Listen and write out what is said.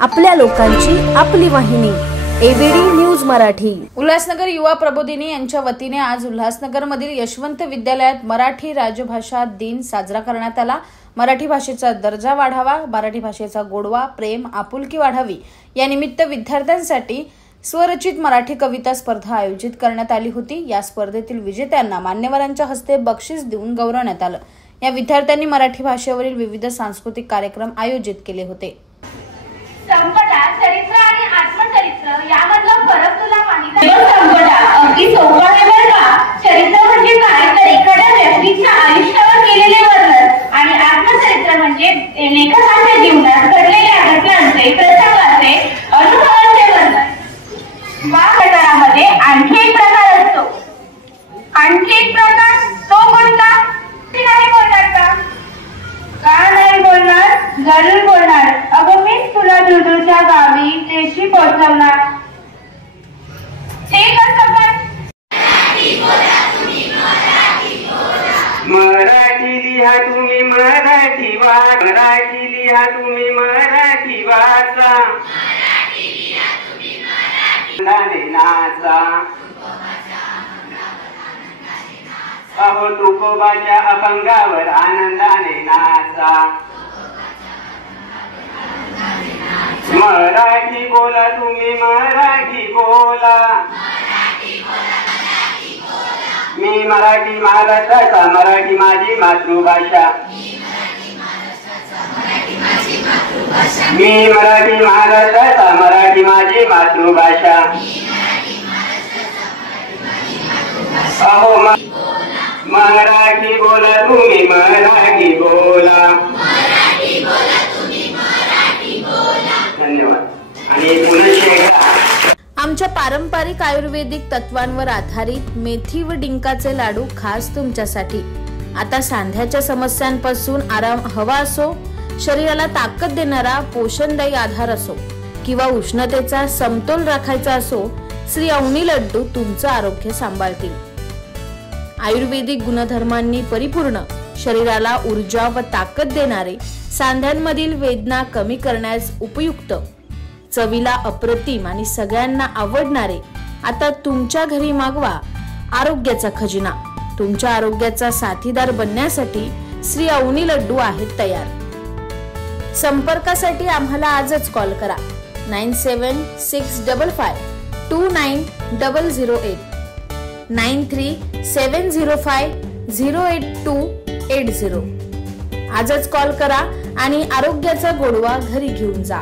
आपल्या लोकांची आपली वाहिनी एबीडी न्यूज मराठी। उल्हासनगर युवा प्रबोधिनी यांच्या वतीने आज उल्हासनगर मधील यशवंत विद्यालयात मराठी राजभाषा दिन साजरा करण्यात आला। मराठी भाषेचा दर्जा वाढावा, मराठी भाषेचा गोडवा, प्रेम, आपुलकी वाढावी या निमित्त विद्यार्थ्यांसाठी स्वरचित मराठी कविता स्पर्धा आयोजित करण्यात आली होती। या स्पर्धेतील विजेत्यांना मान्यवरांच्या हस्ते बक्षीस देऊन गौरवण्यात आलं। या विद्यार्थ्यांनी मराठी भाषेवरील विविध सांस्कृतिक कार्यक्रम आयोजित केले होते। संपदा, चरित्र आणि आत्मचरित्र यामधला फरक तुला माहिती आहे? संपदा अगदी सोपा आहे बरं का। चरित्र म्हणजे काय तर एखाद्या व्यक्तीच्या आयुष्यावर केलेले वर्णन आणि आत्मचरित्र म्हणजे लेखकाच्या जीवनात घडलेल्या घटनांचे, प्रसंगांचे, अनुभवांचे वर्णन। या प्रकारामध्ये आणखी एक प्रकार असतो। आणखी एक प्रकार तो कोणता? नाही बोलणार का? का नाही बोलणार? जरूर बोलणार। अगं मीच तुला दुदूच्या गावी देशी पोहोचवणार। ते कसं पण? मराठी लिहा तुम्ही मराठी वाचा, मराठी लिहा तुम्ही मराठी वाचा, नाचा अहो तुकोबाच्या अभंगावर आनंदाने नाचा। मराठी बोला तुम्ही मराठी बोला, मी मराठी महाराष्ट्राचा, मराठी माझी मातृभाषा, मी मराठी महाराष्ट्राचा, मराठी माझी मातृभाषा। अहो मराठी बोला तुम्ही मराठी बोला। धन्यवाद। आणि पुन्हा आमच्या पारंपरिक आयुर्वेदिक तत्वांवर आधारित मेथी व डिंकाचे लाडू खास तुमच्यासाठी। आता सांध्याच्या समस्यांपासून आराम हवा असो, शरीराला ताकद देणारा पोषणदायी आधार असो किंवा उष्णतेचा समतोल राखायचा असो, श्री अवनी लड्डू तुमचं आरोग्य सांभाळतील। आयुर्वेदिक गुणधर्मांनी परिपूर्ण, शरीराला ऊर्जा व ताकद देणारे, सांध्यांमधील वेदना कमी करण्यास उपयुक्त, चवीला अप्रतिम आणि सगळ्यांना आवडणारे आता तुमच्या घरी मागवा आरोग्याचा खजिना। तुमच्या आरोग्याचा साथीदार बनण्यासाठी श्री अवनी लड्डू आहेत तयार। संपर्कासाठी आम्हाला आजच कॉल करा 9765529008 9370508280। आजच कॉल करा आणि आरोग्याचा गोडवा घरी घेऊन जा।